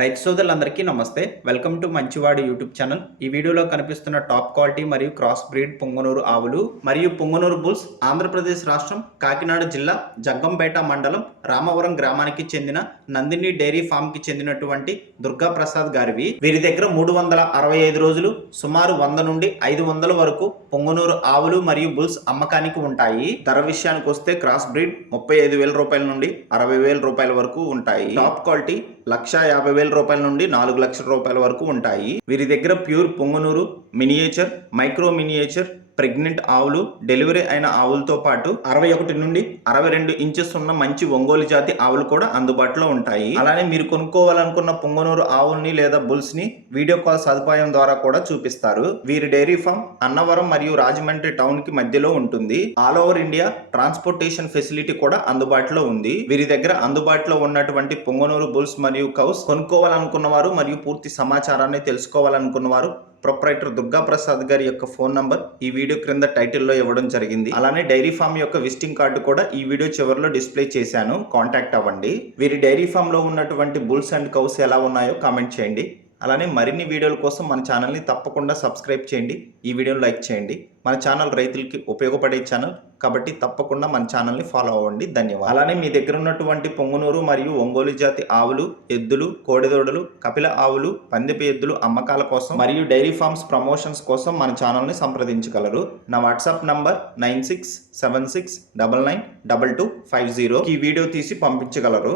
రైతు సోదరులందరికీ నమస్తే. వెల్కమ్ టు మంచివాడు యూట్యూబ్ ఛానల్. ఈ వీడియోలో కనిపిస్తున్న టాప్ క్వాలిటీ మరియు క్రాస్ బ్రీడ్ పుంగనూరు ఆవులు మరియు పుంగనూరు బుల్స్ ఆంధ్రప్రదేశ్ రాష్ట్రం కాకినాడ జిల్లా జగ్గంపేట మండలం రామవరం గ్రామానికి చెందిన నందిని డైరీ ఫామ్ కి చెందినటువంటి దుర్గా ప్రసాద్ గారివి. వీరి దగ్గర 365 రోజులు సుమారు 100 నుండి 500 వరకు పుంగనూరు ఆవులు మరియు బుల్స్ అమ్మకానికి ఉంటాయి. ధర విషయానికి వస్తే క్రాస్ బ్రీడ్ 35,000 రూపాయల నుండి 60,000 రూపాయల వరకు ఉంటాయి. టాప్ క్వాలిటీ 1,50,000 రూపాయల నుండి 4 లక్షల రూపాయల వరకు ఉంటాయి. వీరి దగ్గర pure Punganur, miniature, micro miniature, pregnant ఆవులు, డెలివరీ అయిన ఆవులతో పాటు 61 నుండి 62 ఇంచెస్ ఉన్న మంచి ఒంగోలు జాతి ఆవులు కూడా అందుబాటులో ఉంటాయి. అలానే మీరు కొనుక్కోవాలనుకున్న పొంగనూరు ఆవుల్ని లేదా బుల్స్ ని వీడియో కాల్ సదుపాయం ద్వారా కూడా చూపిస్తారు. వీరి డైరీ ఫామ్ అన్నవరం మరియు రాజమండ్రి టౌన్ కి మధ్యలో ఉంటుంది. All over India transportation facility కూడా అందుబాటులో ఉంది. వీరి దగ్గర అందుబాటులో ఉన్నటువంటి పొంగనూరు బుల్స్ మరియు కౌస్ కొనుక్కోవాలనుకున్న వారు మరియు పూర్తి సమాచారాన్ని తెలుసుకోవాలనుకున్న వారు ప్రొప్రైటర్ దుర్గా ప్రసాద్ గారి యొక్క ఫోన్ నంబర్ ఈ వీడియో క్రింద టైటిల్లో ఇవ్వడం జరిగింది. అలానే డైరీ ఫామ్ యొక్క విజిటింగ్ కార్డు కూడా ఈ వీడియో చివరిలో డిస్ప్లే చేశాను. కాంటాక్ట్ అవ్వండి. వీరి డైరీ ఫామ్ లో ఉన్నటువంటి బుల్స్ అండ్ కౌస్ ఎలా ఉన్నాయో కామెంట్ చేయండి. అలానే మరిన్ని వీడియోల కోసం మన ఛానల్ని తప్పకుండా సబ్స్క్రైబ్ చేయండి. ఈ వీడియోని లైక్ చేయండి. మన ఛానల్ రైతులకి ఉపయోగపడే ఛానల్ కాబట్టి తప్పకుండా మన ఛానల్ని ఫాలో అవ్వండి. ధన్యవాదాలు. అలానే మీ దగ్గర ఉన్నటువంటి పొంగనూరు మరియు ఒంగోలు జాతి ఆవులు, ఎద్దులు, కోడెదోడలు, కపిల ఆవులు, పందెపు ఎద్దులు అమ్మకాల కోసం మరియు డైరీ ఫార్మ్స్ ప్రమోషన్స్ కోసం మన ఛానల్ని సంప్రదించగలరు. నా వాట్సాప్ నంబర్ 9676992250 ఈ వీడియో తీసి పంపించగలరు.